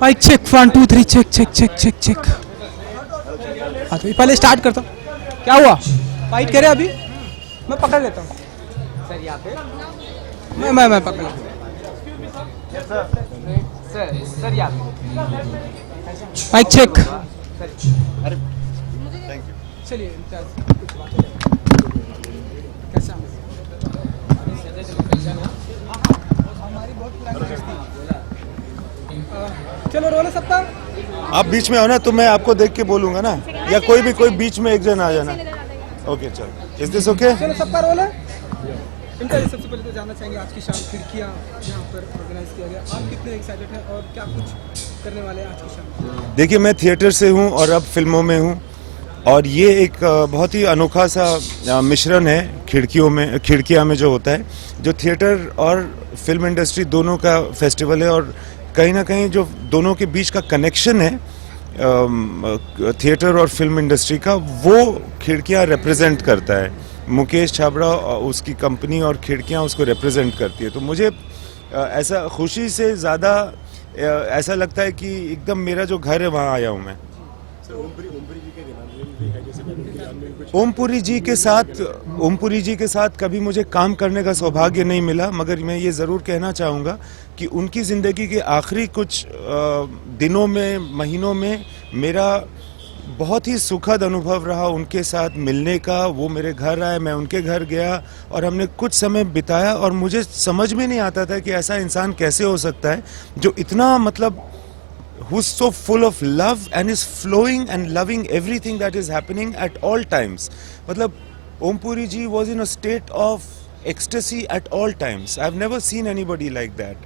Mic check 1 2 3 check check check check check. हाँ तो पहले स्टार्ट करता हूँ। क्या हुआ? फाइट करे अभी? मैं पकड़ लेता हूँ सर यहाँ पे। मैं पकड़ लेता हूँ सर यहाँ पे। Mic check. चलिए कैसा हमारी बहुत पुरानी दोस्ती। चलो रोल सबका। आप बीच में हो ना, तो मैं आपको देख के बोलूंगा ना, या कोई बीच में एक जन आ जाना। ओके चलो, इज दिस ओके? चलो सबका रोल है। इनका सबसे पहले तो जानना चाहेंगे आज की शाम खिड़कियाँ यहाँ पर ऑर्गेनाइज किया गया, आप कितने एक्साइटेड हैं और क्या कुछ करने वाले हैं आज की शाम? देखिए, मैं थिएटर से हूँ और अब फिल्मों में हूँ, और ये एक बहुत ही अनोखा सा मिश्रण है खिड़कियाँ में जो होता है, जो थिएटर और फिल्म इंडस्ट्री दोनों का फेस्टिवल है। और कहीं ना कहीं जो दोनों के बीच का कनेक्शन है थिएटर और फिल्म इंडस्ट्री का, वो खिड़कियाँ रिप्रेजेंट करता है। मुकेश छाबड़ा उसकी कंपनी और खिड़कियाँ उसको रिप्रेजेंट करती है। तो मुझे ऐसा खुशी से ज़्यादा ऐसा लगता है कि एकदम मेरा जो घर है वहाँ आया हूँ मैं। ओमपुरी जी के साथ कभी मुझे काम करने का सौभाग्य नहीं मिला, मगर मैं ये ज़रूर कहना चाहूँगा कि उनकी ज़िंदगी के आखिरी कुछ दिनों में, महीनों में मेरा बहुत ही सुखद अनुभव रहा उनके साथ मिलने का। वो मेरे घर आए, मैं उनके घर गया और हमने कुछ समय बिताया, और मुझे समझ में नहीं आता था कि ऐसा इंसान कैसे हो सकता है जो इतना who's so full of love and is flowing and loving everything that is happening at all times. Om Puri ji was in a state of ecstasy at all times. I've never seen anybody like that,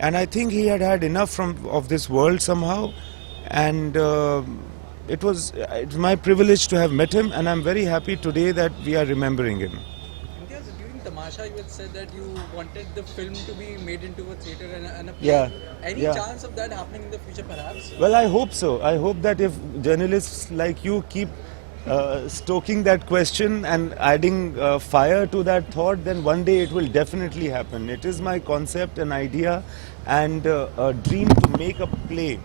and I think he had enough of this world somehow, and it's my privilege to have met him, and I'm very happy today that we are remembering him. During Tamasha, you had said that you wanted the film to be made into a theatre and a play. Yeah. Any chance of that happening in the future, perhaps? Well, I hope so. I hope that if journalists like you keep stoking that question and adding fire to that thought, then one day it will definitely happen. It is my concept, an idea, and a dream to make a play,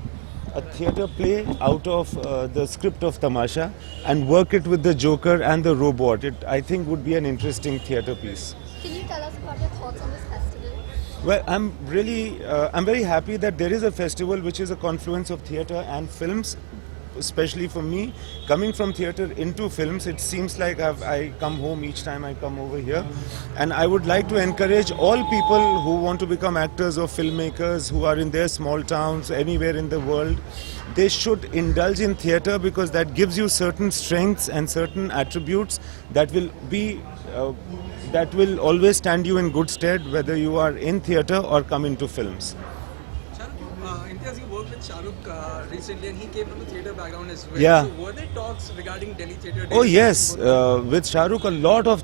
a theatre play out of the script of Tamasha, and work it with the Joker and the robot. It, I think, would be an interesting theatre piece. Can you tell us about your thoughts on this festival? Well, I'm very happy that there is a festival which is a confluence of theatre and films. Especially for me, coming from theatre into films, it seems like I come home each time I come over here. And I would like to encourage all people who want to become actors or filmmakers, who are in their small towns, anywhere in the world. They should indulge in theatre, because that gives you certain strengths and certain attributes that will always stand you in good stead, whether you are in theatre or come into films. Imtiaz, you worked with Shahrukh recently, and he came from a theatre background as well. Yeah. So were there talks regarding Delhi theatre? Oh yes, with Shahrukh a lot of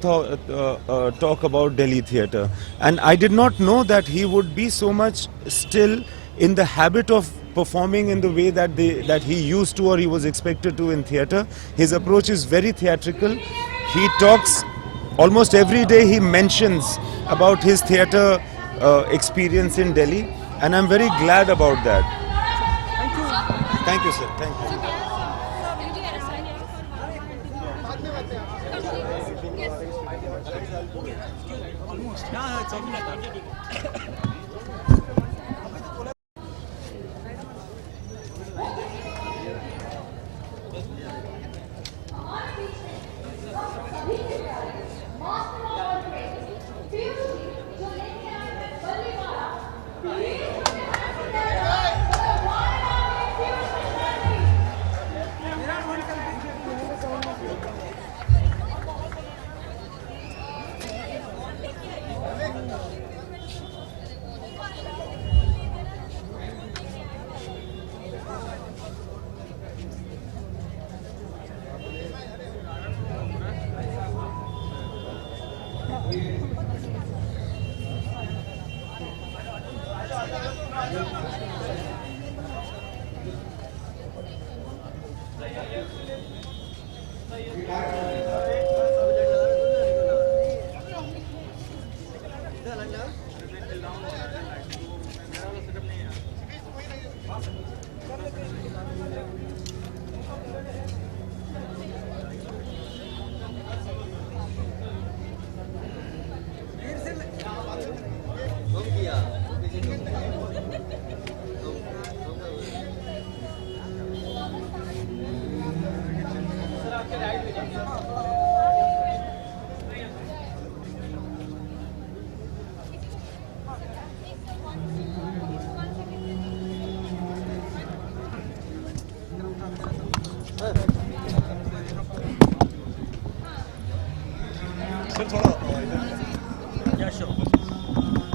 talk about Delhi theatre, and I did not know that he would be so much still in the habit of performing in the way that he used to, or he was expected to in theatre. His approach is very theatrical. He talks almost every day. He mentions about his theatre experience in Delhi, and I'm very glad about that. Thank you. Thank you, sir. Thank you. Almost. Yeah, it's something like that.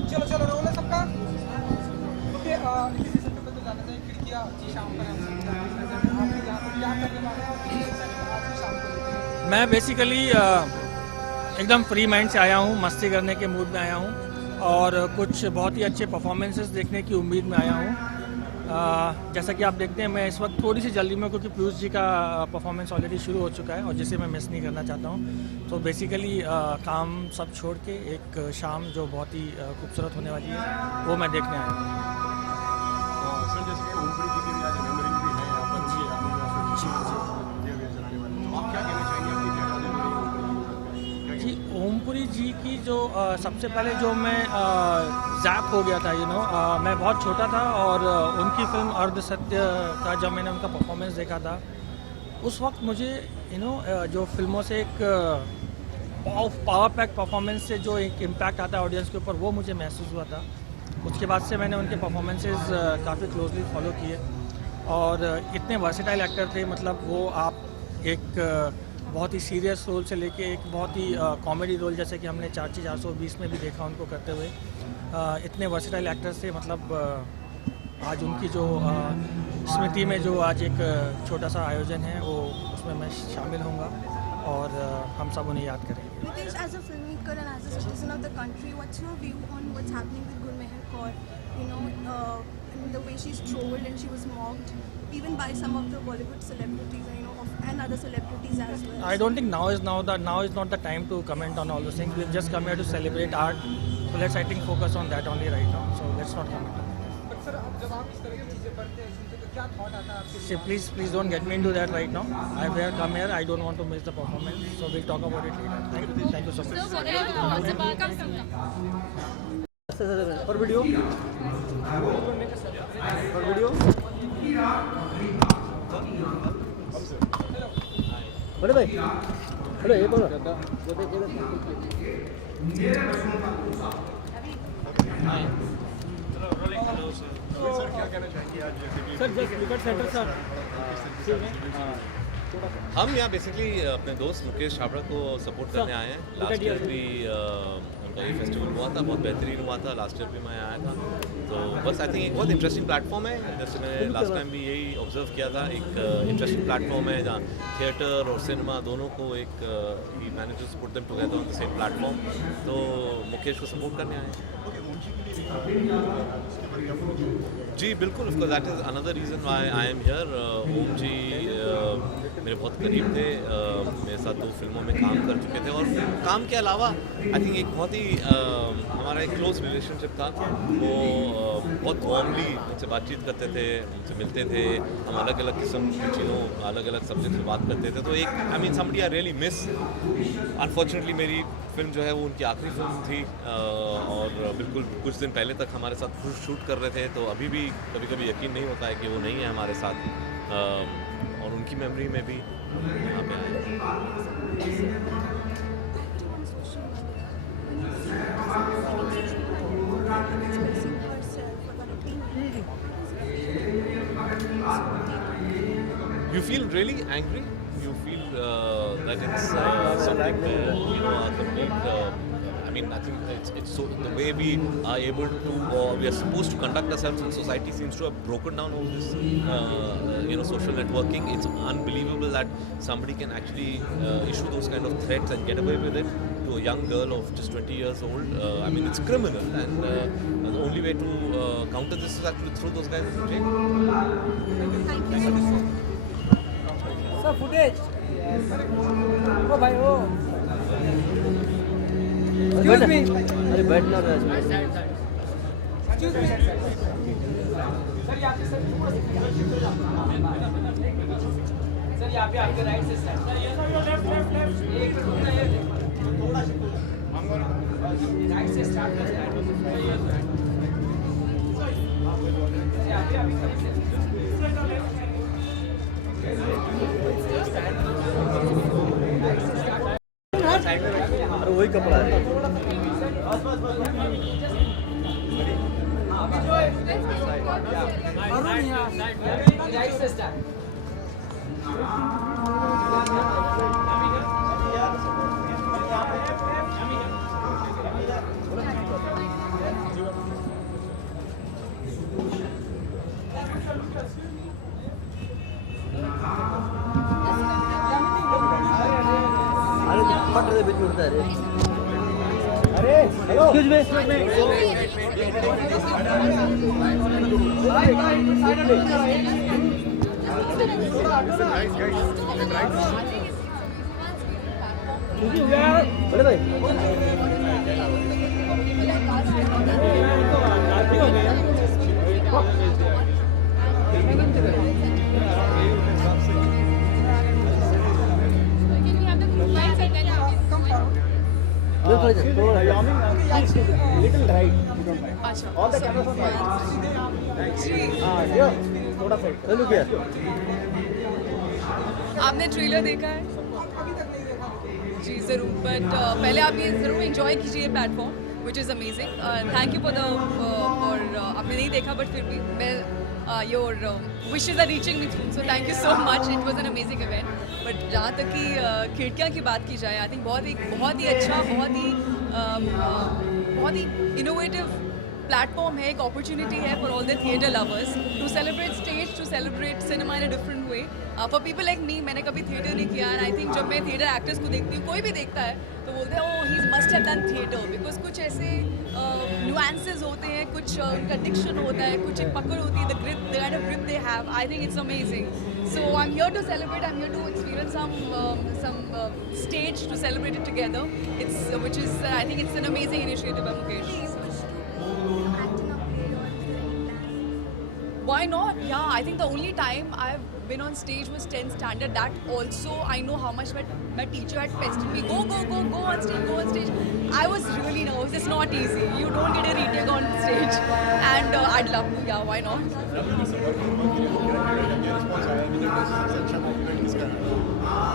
चलो चलो role है सबका okay किसी से तो जाना चाहिए खिड़कियाँ जी शाम पर हम सब आप यहाँ पर क्या करने वाले हैं और आज की शाम को मैं बेसिकली एकदम फ्री माइंड से आया हूँ, मस्ती करने के मूड में आया हूँ और कुछ बहुत ही अच्छे परफॉर्मेंसेस देखने की उम्मीद में आया हूँ। जैसा कि आप देखते हैं मैं इस वक्त थोड़ी सी जल्दी में, क्योंकि पीयूष जी का परफॉर्मेंस ऑलरेडी शुरू हो चुका है और जिसे मैं मिस नहीं करना चाहता हूँ। तो बेसिकली काम सब छोड़ के एक शाम जो बहुत ही खूबसूरत होने वाली है वो मैं देखने आया हूँ। सर जैसे कि ओमपुरी जी की भी आज मेमोरी भी है यहाँ पर जी आप क्या कहना चाहेंगे आपकी जयराज जी ओमपुरी जी की जो सबसे पहले जो मैं जैप हो गया था मैं बहुत छोटा था और उनकी फिल्म अर्ध सत्य का जब मैंने उनका परफॉर्मेंस देखा था उस वक्त मुझे जो फिल्मों से एक पावर पैक परफॉर्मेंस से जो एक इम्पैक्ट आता है ऑडियंस के ऊपर वो मुझे महसूस हुआ था। उसके बाद से मैंने उनके परफॉर्मेंसेस काफ़ी क्लोजली फॉलो किए और इतने वर्सेटाइल एक्टर थे, मतलब वो आप एक बहुत ही सीरियस रोल से लेके एक बहुत ही कॉमेडी रोल जैसे कि हमने 420 में भी देखा उनको करते हुए, इतने वर्सेटाइल एक्टर्स थे। मतलब आज उनकी जो स्मृति में जो आज एक छोटा सा आयोजन है वो उसमें मैं शामिल होऊंगा और हम सब उन्हें याद करेंगे। Mukesh, as a filmmaker and as a citizen of the country, what's your view on what's happening with Gulmeher Kaur? And the way she's trolled and she was mocked, even by some of the Bollywood celebrities, and other celebrities as well. I don't think now is not the time to comment on all those things. We've just come here to celebrate art, so let's focus on that only right now. So let's not comment on that. But sir अब जब आप इस तरह की चीज़ें पढ़ते हैं सुनते हैं, तो क्या थॉट आता है आपके So please don't get me into that right now. I've come here. I don't want to miss the performance, so we'll talk about it later. Thank you so much. Sir क्या कहना चाहेंगे आज जैसे कि हम यहाँ बेसिकली अपने दोस्त मुकेश छाबड़ा को सपोर्ट करने आए हैं। लास्ट ईयर भी उनका ये फेस्टिवल हुआ था, बहुत बेहतरीन हुआ था। लास्ट ईयर भी मैं आया था, तो बस आई थिंक एक बहुत इंटरेस्टिंग प्लेटफॉर्म है। जैसे मैंने लास्ट टाइम भी यही ऑब्जर्व किया था, एक इंटरेस्टिंग प्लेटफॉर्म है जहाँ थिएटर और सिनेमा दोनों को एक ही managers put them together on the same platform. तो मुकेश को सपोर्ट करने आए हैं। जी बिल्कुल, of course that is another reason why I am here. Om ji मेरे बहुत करीब थे, मेरे साथ 2 फिल्मों में काम कर चुके थे और काम के अलावा आई थिंक एक बहुत ही हमारा एक क्लोज रिलेशनशिप था। वो बहुत वार्मली मुझसे बातचीत करते थे, मुझसे मिलते थे, हम अलग अलग किस्म की चीज़ों अलग अलग सब्जेक्ट पे बात करते थे। तो एक I mean somebody I really miss. Unfortunately मेरी फिल्म जो है वो उनकी आखिरी फिल्म थी और बिल्कुल कुछ दिन पहले तक हमारे साथ शूट कर रहे थे। तो अभी भी कभी कभी यकीन नहीं होता है कि वो नहीं है हमारे साथ, और उनकी मेमोरी में भी यहाँ पे आए। You feel really angry? You feel that it's something a complete. I mean, I think it's so the way we are able to, or we are supposed to conduct ourselves in society seems to have broken down over this, social networking. It's unbelievable that somebody can actually issue those kind of threats and get away with it to a young girl of just 20 years old. I mean, it's criminal, and the only way to counter this is actually throw those guys in jail. Thank you so much. Sir footage ओ भाई ओ excuse me, अरे बैठना रहा excuse me sir यहाँ पे sir यहाँ पे आपके राइट से सर एक राइट से स्टार्ट कर रहे हैं। वही कपड़ा है। अरे फट रहे बीच में उड़ता है रे। Excuse me. बड़े भाई आपने ट्रेलर देखा है? जी ज़रूर, बट पहले आप ये ज़रूर एंजॉय कीजिए platform, which is amazing. Thank you for the आपने नहीं देखा बट फिर भी मैं your wishes are reaching me through, so thank you so much. It was an amazing event. But जहाँ तक कि खिड़कियाँ की बात की जाए, आई थिंक बहुत ही अच्छा, बहुत ही इनोवेटिव प्लेटफॉर्म है, एक अपॉर्चुनिटी है for all the theatre lovers to celebrate stage, to celebrate cinema in a different way. For people like me, मैंने कभी थिएटर नहीं किया, एंड आई थिंक जब मैं थिएटर एक्टर्स को देखती हूँ, कोई भी देखता है तो बोलते हैं oh he must have done theatre, because कुछ ऐसे नुआंसेस होते हैं, कुछ उनका डिक्शन होता है, कुछ एक पकड़ होती है, the grip, the kind of grip they have. I think it's amazing. So I'm here to celebrate. I'm here to experience some stage to celebrate it together. Which is I think it's an amazing initiative by Mukesh. Why not? Yeah, I think the only time I've been on stage was 10th standard. That also I know how much my teacher had pestered me. Go on stage, go on stage. I was really nervous. It's not easy. You don't get a retake on stage. And I'd love to. Yeah, why not?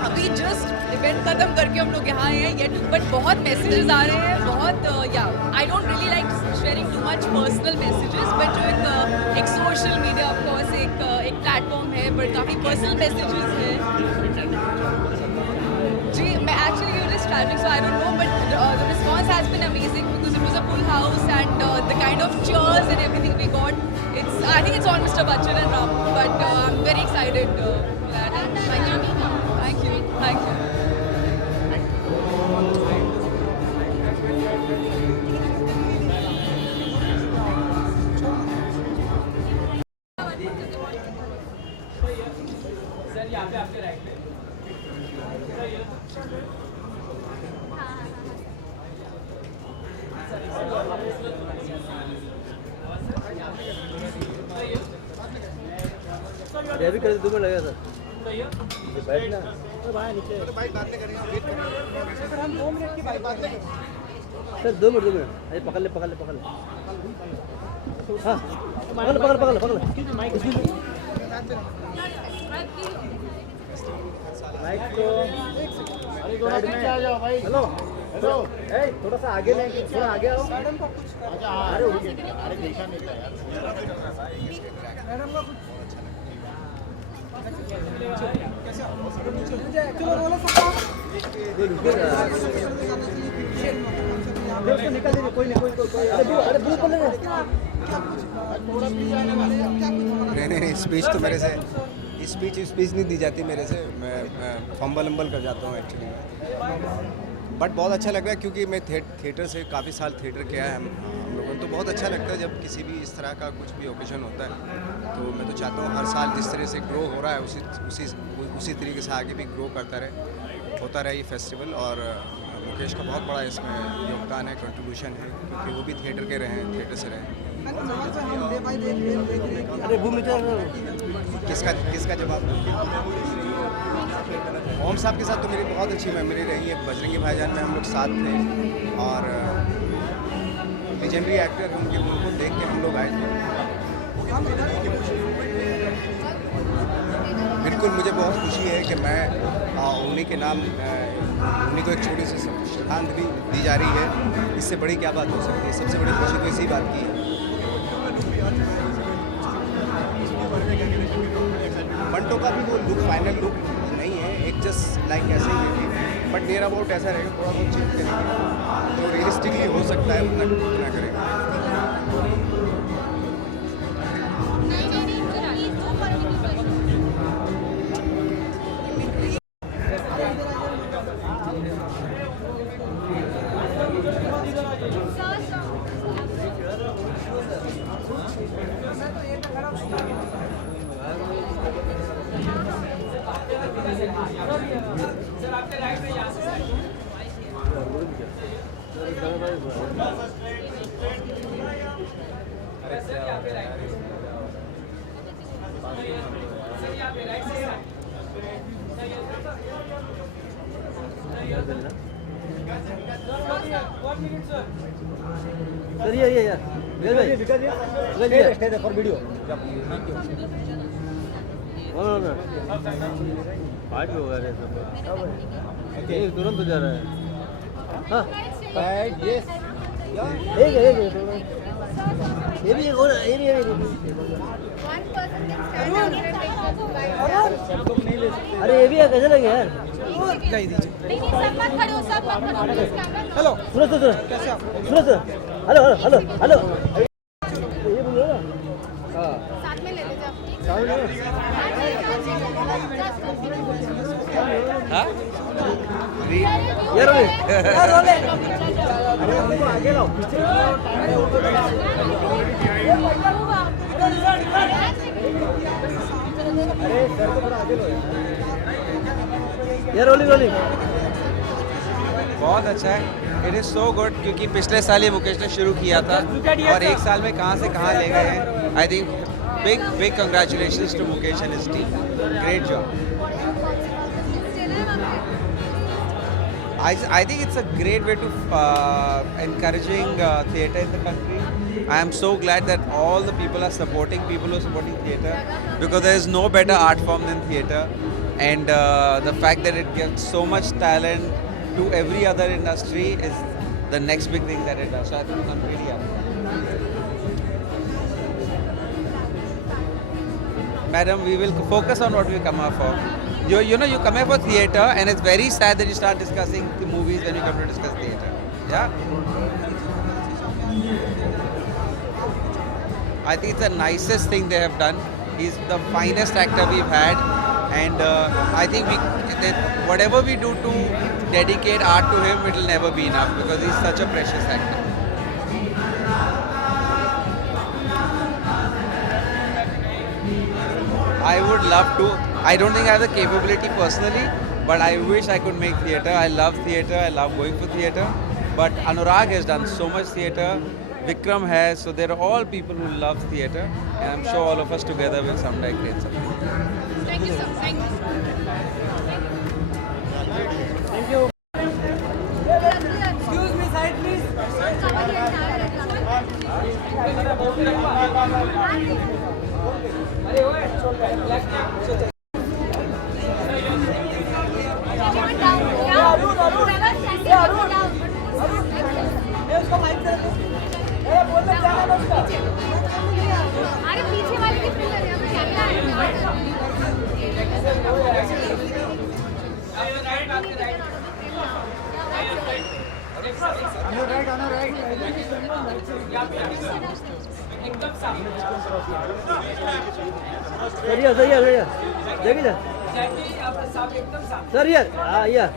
अभी just event खत्म करके हम लोग यहाँ हैं, yet but बहुत messages आ रहे हैं, बहुत yeah I don't really like sharing too much personal messages, but जो एक सोशल मीडिया ऑफ कोर्स एक प्लेटफॉर्म है, बट काफ़ी पर्सनल मैसेजेस हैं। जी मैं actually you just travelling, so I don't know, but the response has been amazing because it was a full house and the kind of cheers and everything we got. I think it's on Mr. Bachchan and Ram, but I'm very excited for that. And thank you. ये भी कर 2 minute लगेगा sir. बैठना sir हम 2 minute की बात करें। Sir 2 minute अरे पकड़ ले हाँ पकड़ माइक तो साइड में आ जाओ भाई। हेलो ए थोड़ा सा आगे लेंगे, थोड़ा आगे आओ मैडम को कुछ। अरे देखा नहीं था यार मैडम का कुछ। चलो बोलो निकल दीजिए, कोई नहीं अरे भूल पड़ नहीं स्पीच तो मेरे से स्पीच नहीं दी जाती मेरे से, मैं फंबल कर जाता हूँ एक्चुअली। बट बहुत अच्छा लग रहा है क्योंकि मैं थिएटर से काफ़ी साल थिएटर किया है हम लोगों, तो बहुत अच्छा लगता है जब किसी भी इस तरह का कुछ भी ओकेजन होता है। तो मैं तो चाहता हूँ हर साल जिस तरह से ग्रो हो रहा है उसी तरीके से आगे भी ग्रो होता रहे ये फेस्टिवल। और मुकेश का बहुत बड़ा इसमें योगदान है, कंट्रीब्यूशन है, क्योंकि वो भी थिएटर के रहे हैं, थिएटर से रहे। अरे किसका जवाब? ओम साहब के साथ तो मेरी बहुत अच्छी मेमोरी रही है। बजरंगी भाईजान में हम लोग साथ थे और लेजेंडरी एक्टर उनको देख के हम लोग आए थे। बिल्कुल मुझे बहुत खुशी है कि मैं उन्हीं के नाम उन्हीं को एक छोटी सी श्रद्धांजलि दी जा रही है। इससे बड़ी क्या बात हो सकती है। सबसे बड़ी खुशी तो इसी बात की है। बंटो का भी वो लुक फाइनल लुक नहीं है, एक जस्ट लाइक ऐसे ही है, बट नियर अबाउट ऐसा रहेगा, थोड़ा बहुत चेंज करेंगे तो रियलिस्टिकली हो सकता है, उतना करेंगे। सर ये यार फॉर वीडियो फाइट हो गया सब तुरंत हो जा रहा है। हाँ यस एक ये भी एक और ये भी One person can stand out and take the light. अरे ये भी है कैसे लगे यार। जाइए दीजिए। नहीं सब मत खड़े हो, सब मत खड़े हो, प्लीज कैमरा। हेलो सुनो कैसे आप? हेलो हेलो हेलो ये बोलो ना। हाँ साथ में ले लीजिए अपनी। यार रोले अरे हमको आगे लाओ अरे सर को थोड़ा आगे लो यार रोलिंग बहुत अच्छा है। इट इज़ सो गुड क्योंकि पिछले साल ये मुकेश ने शुरू किया था और एक साल में कहाँ से कहाँ ले गए हैं। I think big congratulations to Mukesh and his team. Great job. I think it's a great way to encouraging theatre in the country. I am so glad that all the people are supporting theatre because there is no better art form than theatre, and the fact that it gives so much talent to every other industry is the next big thing that it does. So I think I'm really happy. Madam, we will focus on what we come here for. You know, you come here for theatre, and it's very sad that you start discussing the movies when you come to discuss theatre. Yeah? I think it's the nicest thing they have done. He's the finest actor we've had, and I think whatever we do to dedicate art to him, it will never be enough because he's such a precious actor. I would love to. I don't think I have the capability personally, but I wish I could make theatre. I love theatre. I love going for theatre. But Anurag has done so much theatre. Vikram has. So there are all people who love theatre, and I'm sure all of us together will someday create something. Thank you, sir. Thank you. Thank you. Excuse me, side please. Cover the entire अरे पीछे वाले की film है, camera sir यार देखिए sir यार हाँ यार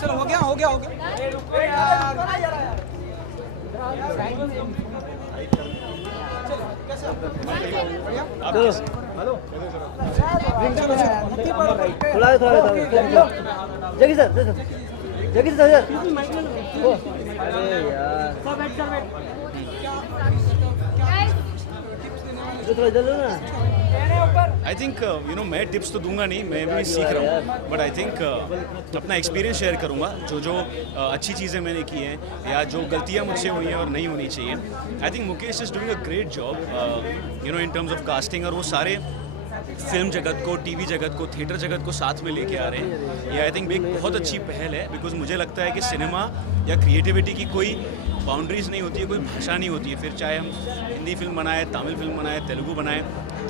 चलो हो गया चलो थोड़ा जगी सर यार अरे यार थोड़ा जल्दी ना आई थिंक मैं टिप्स तो दूंगा नहीं, मैं भी सीख रहा हूँ, बट आई थिंक अपना एक्सपीरियंस शेयर करूँगा जो अच्छी चीज़ें मैंने की हैं या जो गलतियाँ मुझसे हुई हैं और नहीं होनी चाहिए. I think Mukesh is doing a great job in terms of casting, और वो सारे फिल्म जगत को, टीवी जगत को, थिएटर जगत को साथ में लेके आ रहे हैं. ये आई थिंक एक बहुत अच्छी पहल है, बिकॉज मुझे लगता है कि सिनेमा या क्रिएटिविटी की कोई बाउंड्रीज नहीं होती है, कोई भाषा नहीं होती है. फिर चाहे हम हिंदी फिल्म बनाएं, तमिल फिल्म बनाएं, तेलुगु बनाएं,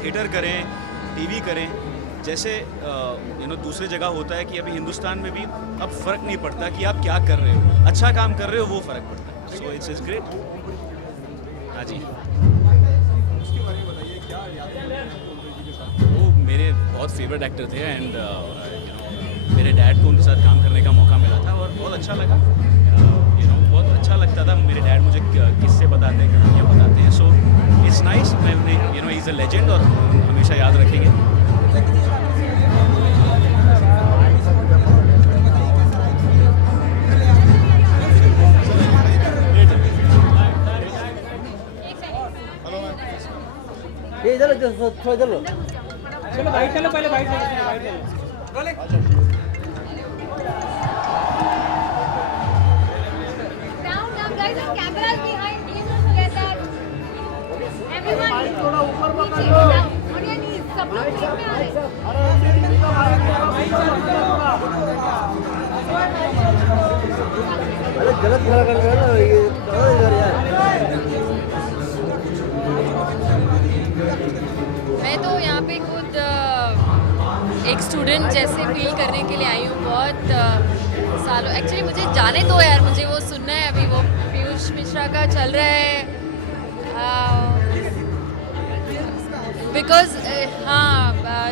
थिएटर करें, टीवी करें, जैसे दूसरे जगह होता है कि अभी हिंदुस्तान में भी अब फ़र्क नहीं पड़ता कि आप क्या कर रहे हो, अच्छा काम कर रहे हो वो फ़र्क पड़ता है. So it's great. हाँ जी, वो मेरे बहुत फेवरेट एक्टर थे एंड मेरे डैड को उनके साथ काम करने का मौका मिला था और बहुत अच्छा लगा. बहुत अच्छा लगता था. मेरे डैड मुझे किस्से बताते हैं, कहानियाँ बताते हैं. So it's nice. मैं ही इज़ अ लेजेंड और हमेशा याद रखेंगे. चलो भाई, चलो पहले भाई Down, down, guys. The camera is behind. Please don't forget that. Everyone, नीचे, down. On your knees. सब लोग बीच में आ रहे हैं. अरे गलत खड़ा कर रहे हो ना, ये इधर यार. मैं तो यहाँ पे खुद एक स्टूडेंट जैसे फील करने के लिए आई हूँ. बहुत सालों, एक्चुअली मुझे जाने दो यार, मुझे वो सुनना है. अभी वो पीयूष मिश्रा का चल रहा है, बिकॉज हाँ,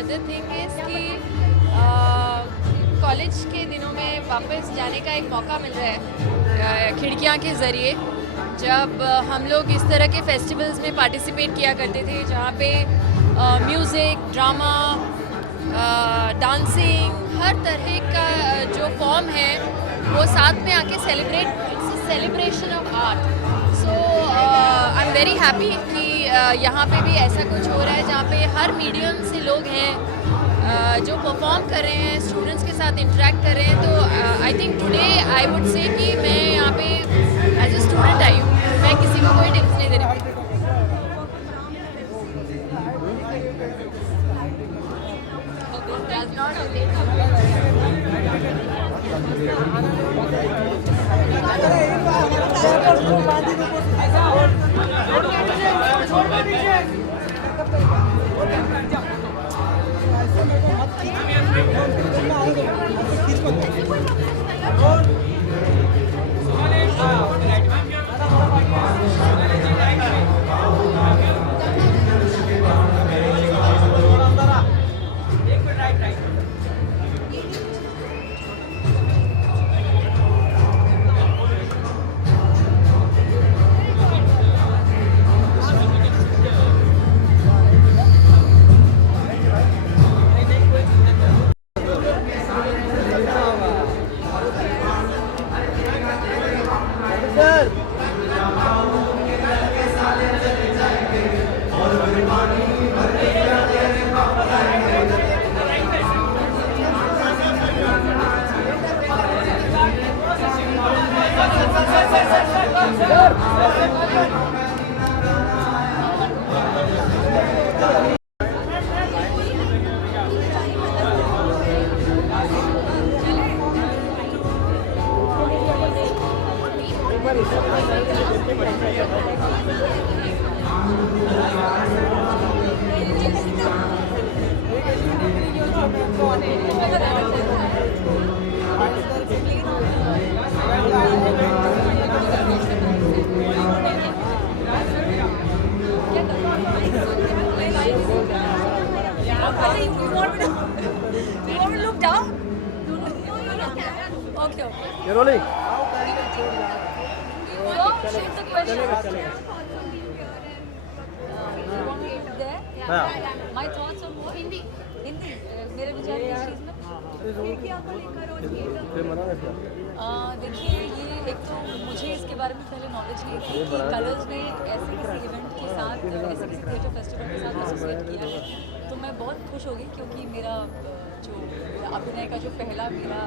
द थिंग इज़ कि कॉलेज के दिनों में वापस जाने का एक मौका मिल रहा है खिड़कियाँ के ज़रिए, जब हम लोग इस तरह के फेस्टिवल्स में पार्टिसिपेट किया करते थे जहाँ पे म्यूज़िक, ड्रामा, डांसिंग, हर तरह का जो फॉर्म है वो साथ में आके celebration of art. So I am very happy कि यहाँ पे भी ऐसा कुछ हो रहा है जहाँ पे हर मीडियम से लोग हैं जो परफॉर्म कर रहे हैं, स्टूडेंट्स के साथ इंटरेक्ट कर रहे हैं. तो I think today I would say कि मैं यहाँ पे एज ए स्टूडेंट आई हूँ, मैं किसी को कोई टिप्स नहीं दे रही हूँ. You're rolling. My thoughts on what? Hindi मेरे विचार इस चीज़ में. देखिए ये एक तो मुझे इसके बारे में पहले नॉलेज नहीं थी कि कलर्स ने ऐसे किसी इवेंट के साथ, ऐसे किसी थिएटर फेस्टिवल के साथ एसोसिएट किया है, तो मैं बहुत खुश हो गई क्योंकि मेरा जो अभिनय का जो पहला मेरा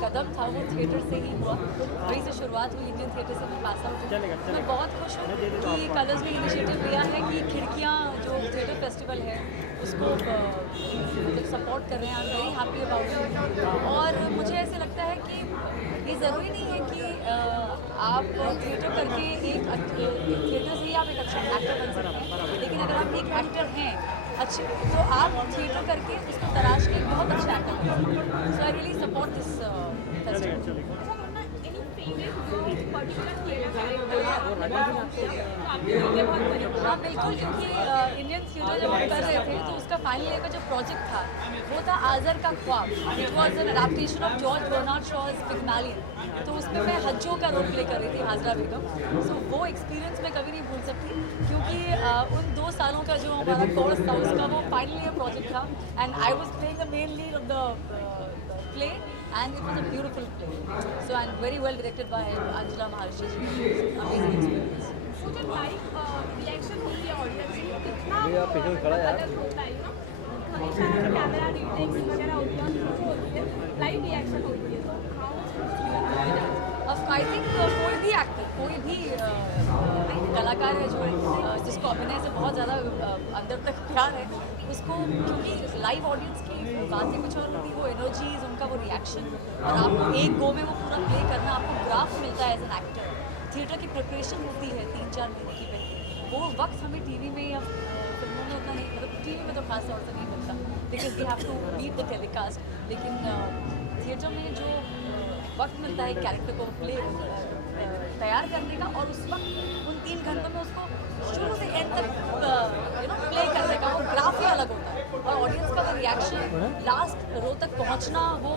कदम था वो थिएटर से ही हुआ, वहीं से शुरुआत हुई, इंडियन थिएटर से मैं पास आउट हुई। मैं बहुत खुश हूँ कि कलर्स ने इनिशिएटिव लिया है कि खिड़कियाँ जो थिएटर फेस्टिवल है उसको मतलब सपोर्ट कर रहे हैं। I am very happy about it. और मुझे ऐसे लगता है कि ये ज़रूरी नहीं है कि आप थिएटर करके एक थिएटर से ही आप एक अच्छा एक्टर बन सकते हैं, लेकिन अगर आप एक एक्टर हैं अच्छे तो आप थिएटर करके उसको तराश के एक बहुत अच्छा एक्टर बन सकते हैं। So I really support this festival. हाँ बिल्कुल, क्योंकि इंडियन थिएटर जब हम कर रहे थे तो उसका फाइनल ईयर का जो प्रोजेक्ट था वो था आज़र का ख्वाब। It was an adaptation of George Bernard Shaw's Pygmalion. तो उसमें मैं हज्जों का रोल प्ले कर रही थी, हाजरा बेगम। सो वो एक्सपीरियंस मैं कभी नहीं भूल सकती, क्योंकि उन 2 सालों का जो हमारा कोर्स था उसका वो फाइनल ईयर प्रोजेक्ट था, and I was playing the main lead of the play, and it was a beautiful play. So and very well directed by Anjula Maharshi ji. Amazing experience. वो जो live reaction होती है audience की, कितना अलग होता है ना, हमेशा कैमरा रीटेक्स वगैरह होती है, जो होती है लाइव रिएक्शन होती है, तो आई थिंक कोई भी एक्टर, कोई भी कलाकार है जो जिसको अभिनय से बहुत ज़्यादा अंदर तक प्यार है, उसको, क्योंकि लाइव ऑडियंस की बातें कुछ और होती, वो एनर्जीज, उनका वो रिएक्शन, और आपको एक गो में वो पूरा प्ले करना, आपको ग्राफ मिलता है एज एन एक्टर। थिएटर की प्रिपरेशन होती है 3-4 महीने की पहले, वो वक्त हमें टीवी में या फिल्मों में उतना नहीं, मतलब टीवी में तो खास तौर से नहीं मिलता, because we have to read the telecast. लेकिन थिएटर में जो वक्त मिलता है कैरेक्टर को प्ले तैयार करने का, और उस वक्त उन 3 घंटों में उसको शुरू से एंड तक प्ले करने का, वो ग्राफ ही अलग होता है। और ऑडियंस का वो रिएक्शन, लास्ट रो तक पहुंचना, वो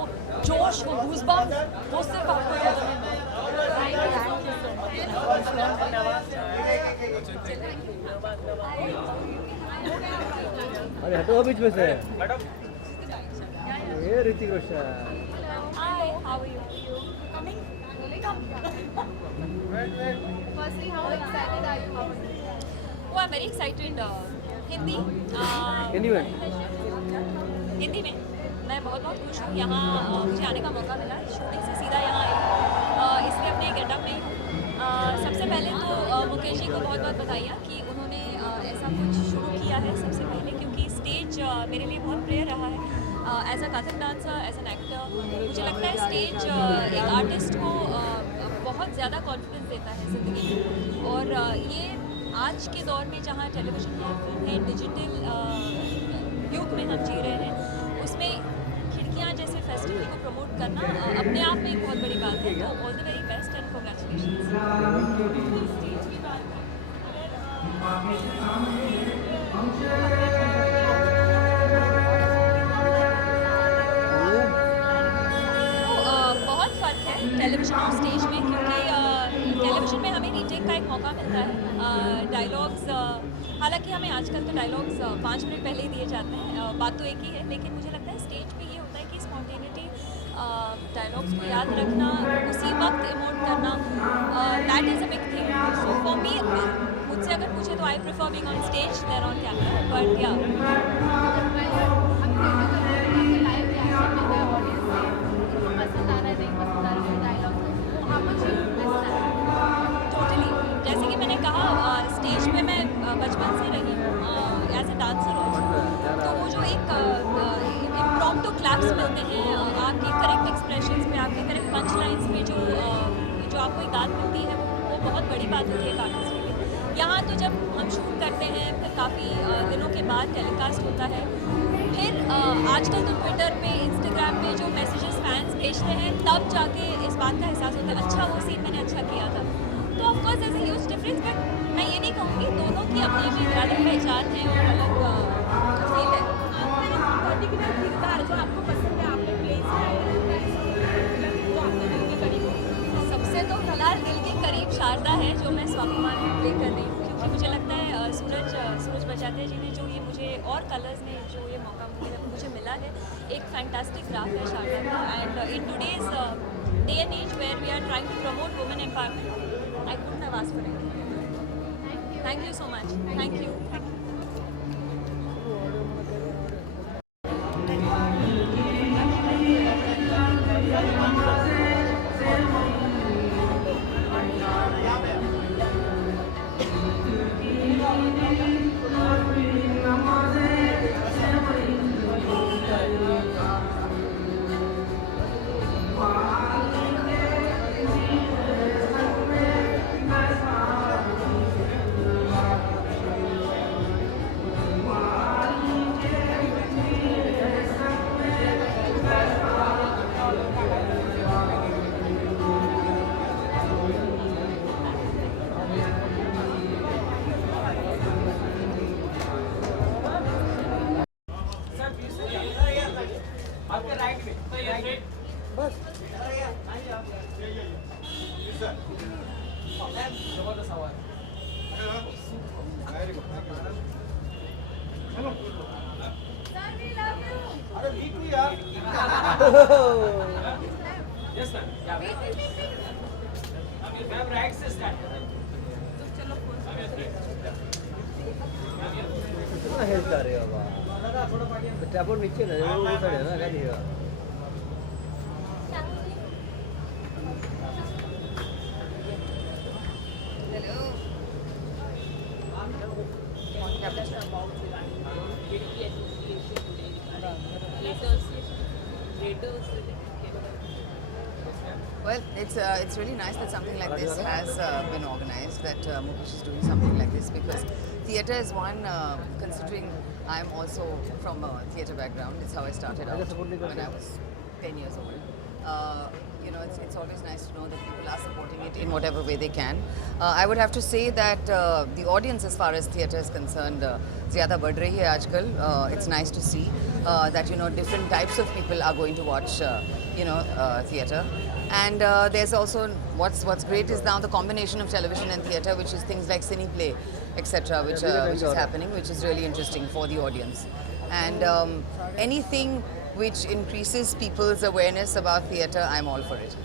जोश, वो गूज़बम्प्स, वो सिर्फ आपको थिएटर में मिलता है। अरे हटो बीच में से, ये Hrithik Roshan. Hi, how are you? coming. Firstly, how excited are you? Oh, I'm very excited. Hindi Hindi में मैं बहुत खुश हूँ। यहाँ मुझे आने का मौका मिला, शूटिंग से सीधा यहाँ आई, इसलिए अपने गेटअप में हूँ। सबसे पहले तो मुकेश जी को बहुत बहुत बधाइयाँ कि उन्होंने ऐसा कुछ शुरू किया है सबसे पहले, क्योंकि स्टेज मेरे लिए बहुत प्रिय रहा है। As a Kathak dancer, as an actor, मुझे लगता है स्टेज एक आर्टिस्ट को बहुत ज़्यादा कॉन्फिडेंस देता है ज़िंदगी में, और ये आज के दौर में जहाँ टेलीविजन है, डिजिटल युग में हम जी रहे हैं, उसमें खिड़कियाँ जैसे फेस्टिवल को प्रमोट करना अपने आप में एक बहुत बड़ी बात है। तो all the very best and congratulations. बहुत फ़र्क है टेलीविजन और स्टेज में, क्योंकि टेलीविजन में हमें रीटेक का एक मौका मिलता है। डायलॉग्स, हालांकि हमें आजकल तो डायलॉग्स 5 मिनट पहले ही दिए जाते हैं, बात तो एक ही है, लेकिन मुझे लगता है स्टेज पे ये होता है कि स्पॉन्टेनिटी, डायलॉग्स को याद रखना, उसी वक्त इमोट करना, that is a big thing. So for me, मुझसे अगर पूछे तो I prefer being on stage than on camera, but yeah totally, जैसे कि मैंने कहा, स्टेज पे मैं बचपन से रही हूँ एज अ डांसर ऑल्सो, तो वो जो एक इम्प्रॉम्प्टू क्लैप्स मिलते हैं, आपके करेक्ट एक्सप्रेशंस पे, आपके करेक्ट पंच लाइन्स पे जो आपको एक दाद मिलती है, वो बहुत बड़ी बात होती है आर्टिस्ट के लिए। यहाँ तो जब हम शूट करते हैं, फिर काफ़ी दिनों के बाद टेलीकास्ट होता है, फिर आजकल तो ट्विटर पे, इंस्टाग्राम पे जो मैसेजेस फैंस भेजते हैं, तब जाके इस बात का एहसास होता है, अच्छा वो सीन मैंने अच्छा किया था। तो ऑफकोर्स ऐसे ह्यूज डिफरेंस, बट मैं ये नहीं कहूँगी, दोनों की अपनी अपनी अलग पहचान है और अलग फील है। पर्टिकुलर किरदार जो आपको पसंद है, आपने प्ले सबसे तो फिलहाल दिल के करीब शारदा है, जो मैं स्वाभिमान में प्ले कर रही हूँ, क्योंकि एक्चुअली मुझे लगता है सूरज बचाते जी ने जो ये मुझे और कलर्स ने जो ये मौका मुझे मिला है, एक फैंटास्टिक क्राफ्ट है शारदा का, and in today's day and age where we are trying to promote women empowerment, I couldn't have asked for it. Thank you so much. Thank you. Well, it's really nice that something like this has been organized, that Mukesh is doing something like this, because theatre is one, considering I'm also from a theatre background. It's how I started out when I was 10 years old. You know, it's always nice to know that people are supporting it in whatever way they can. I would have to say that the audience as far as theatre is concerned, zyada बढ़ रही है आजकल. It's nice to see that, you know, different types of people are going to watch, you know, theatre. And there's also, what's great is now the combination of television and theatre, which is things like Cineplay, etc., which is happening, which is really interesting for the audience. And anything which increases people's awareness about theatre, I'm all for it.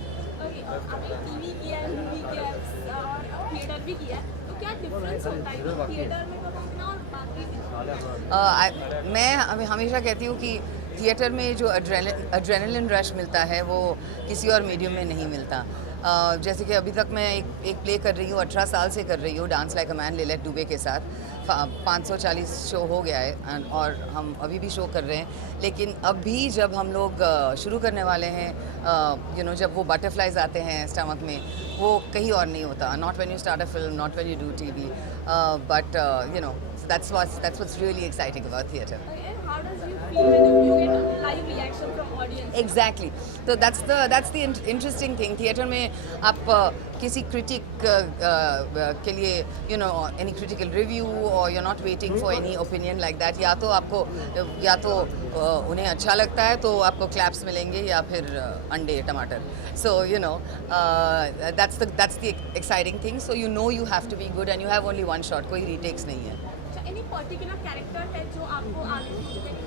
Okay, आपने TV किया है, movie किया है और theatre भी किया है, तो क्या डिफरेंस होता है थिएटर में परफॉर्म करना और बाकी? मैं हमेशा कहती हूँ कि थिएटर में जो एड्रेनलिन रश मिलता है वो किसी और मीडियम में नहीं मिलता. जैसे कि अभी तक मैं एक प्ले कर रही हूँ, 18 साल से कर रही हूँ, dance like a man Lillete Dubey के साथ. 540 शो हो गया है और हम अभी भी शो कर रहे हैं. लेकिन अभी जब हम लोग शुरू करने वाले हैं, यू नो, जब वो बटरफ्लाइज आते हैं स्टमक में, वो कहीं और नहीं होता. Not when you start a film, not when you do TV, but you know, that's what's really exciting about theatre. How does you feel when you get a live reaction from audience? Exactly. So that's the interesting thing. Theatre में आप किसी critic के लिए, you know, any critical review, or you're not waiting for any opinion like that. या तो उन्हें अच्छा लगता है तो आपको claps मिलेंगे, या फिर अंडे टमाटर. So you know, that's the exciting thing. So you know you have to be good, and you have only one shot. कोई retakes नहीं है. Any particular character है जो आपको आगे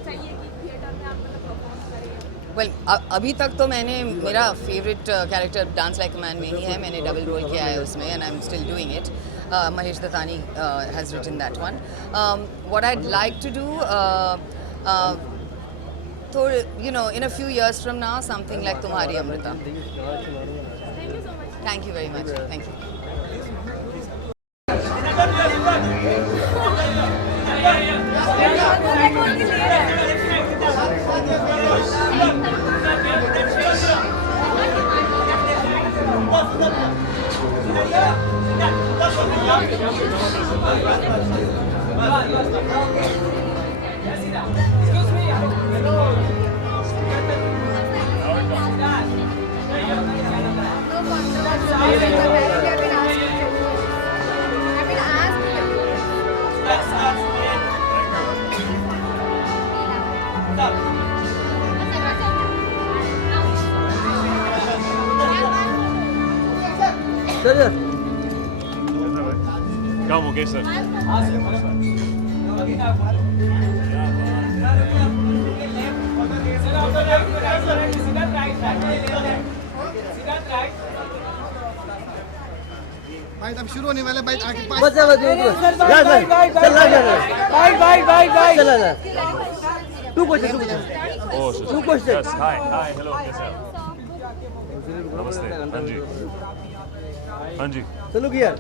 चाहिए कि थिएटर में आप मतलब परफॉर्म करें? Well, अभी तक तो मैंने, मेरा favourite character dance like a man में ही है. मैंने डबल रोल किया है उसमें, and I'm still doing it. Mahesh Dattani has written that one. What I'd like to do, so you know, in a few years from now, something like Tumhari Amrita. Thank you so much. Thank you very much. Thank you. Come, Mukesh sir. भाई अब शुरू होने वाला भाई आगे Oh, two questions. Yes, hi, hello, कैसे हैं आप? नमस्ते, हाँ जी, हाँ जी. चलो यार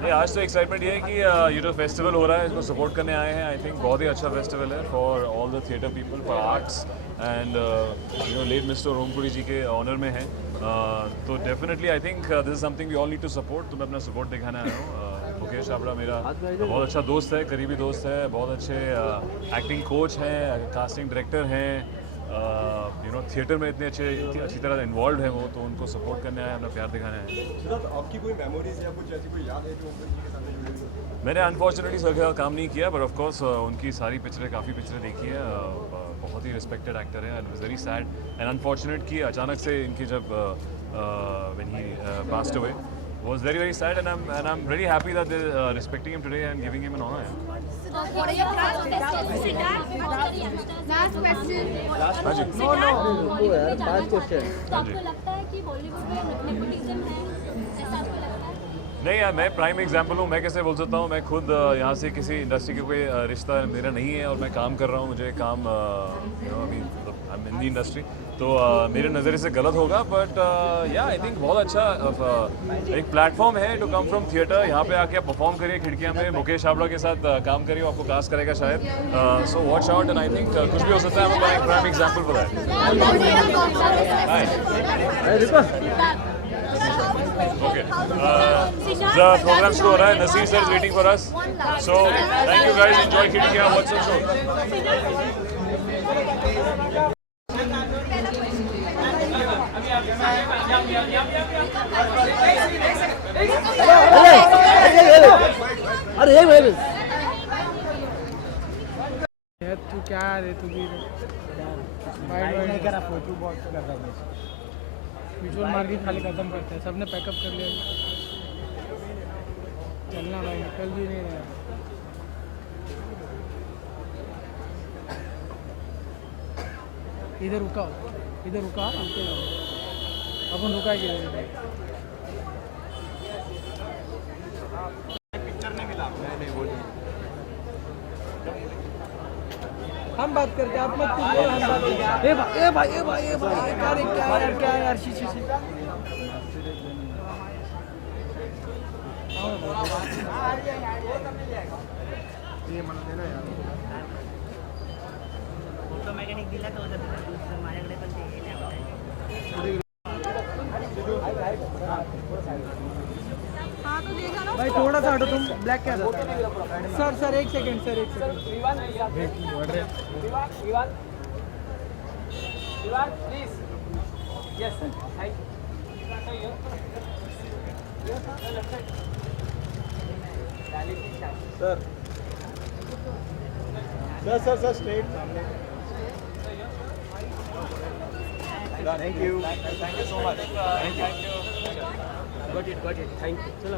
नहीं, आज तो एक्साइटमेंट ये है कि ये जो फेस्टिवल हो रहा है इसको सपोर्ट करने आए हैं. आई थिंक बहुत ही अच्छा फेस्टिवल है for all the theatre people, for arts and you know late mister Om Puri ji के ऑनर में है. तो definitely I think this is something we all need to support. तो मैं अपना सपोर्ट दिखाने आया हूँ. मुकेश छाबड़ा मेरा बहुत अच्छा दोस्त है, करीबी दोस्त है, बहुत अच्छे एक्टिंग कोच हैं, कास्टिंग डायरेक्टर हैं, यू नो थिएटर में इतनी अच्छी तरह इन्वॉल्व है वो. तो उनको सपोर्ट करने आए, अपना प्यार दिखाने आए. आपकी कोई मेमोरीज या कुछ ऐसी कोई याद है जो उनके साथ जुड़ी हो? मैंने अनफॉर्चुनेटली सर के साथ काम नहीं किया, बट ऑफ कोर्स उनकी सारी पिक्चरें काफ़ी पिक्चरें देखी है. बहुत ही रिस्पेक्टेड एक्टर है and very sad and unfortunate कि अचानक से इनकी जब when he passed away was very sad and I'm really happy that they're respecting him today and giving him an honor. Last question. हाँ जी. last question. तो आपको लगता है कि बॉलीवुड में नेपोटिज्म है, ऐसा आपको लगता है? नहीं यार, मैं प्राइम एग्जांपल हूँ. मैं कैसे बोल सकता हूँ, मैं खुद यहाँ से किसी इंडस्ट्री के कोई रिश्ता मेरा नहीं है और मैं काम कर रहा हूँ. मुझे काम I am in the industry, तो मेरे नज़रिए से गलत होगा. बट या आई थिंक बहुत अच्छा एक प्लेटफॉर्म है टू कम फ्रॉम थिएटर. यहाँ पे आके आप परफॉर्म करिए खिड़कियाँ में, मुकेश छाबड़ा के साथ काम करिए, आपको कास्ट करेगा शायद. So watch out and I think कुछ भी हो सकता है. मैं prime example for that. Okay. The program show हो रहा है. Naseer sir is waiting for us. So thank you guys. Enjoy खिड़कियाँ. Watch the show. अरे भाई तू क्या रे, तू भी नहीं करा फोटो बहुत कर रहा है. विजुअल मार के खाली खत्म करते हैं. सबने पैकअप कर लिया. चलना भाई, निकल भी नहीं रहा. इधर रुका, इधर रुका, अपन रुका कि हम बात करते हैं, आप मत कुछ बोलो, हम बात करते हैं. ए भाई क्या यार शी ये मन देना यार. फोटो मैकेनिक दिला तो माझ्याकडे पण ते नाही. भाई थोड़ा सा हटो, तुम ब्लैक क्या था? सर एक सेकंड सर, एक सेकंड. सर स्ट्रेट सामने. Thank you so much. Thank you. Got it thank you. चलो.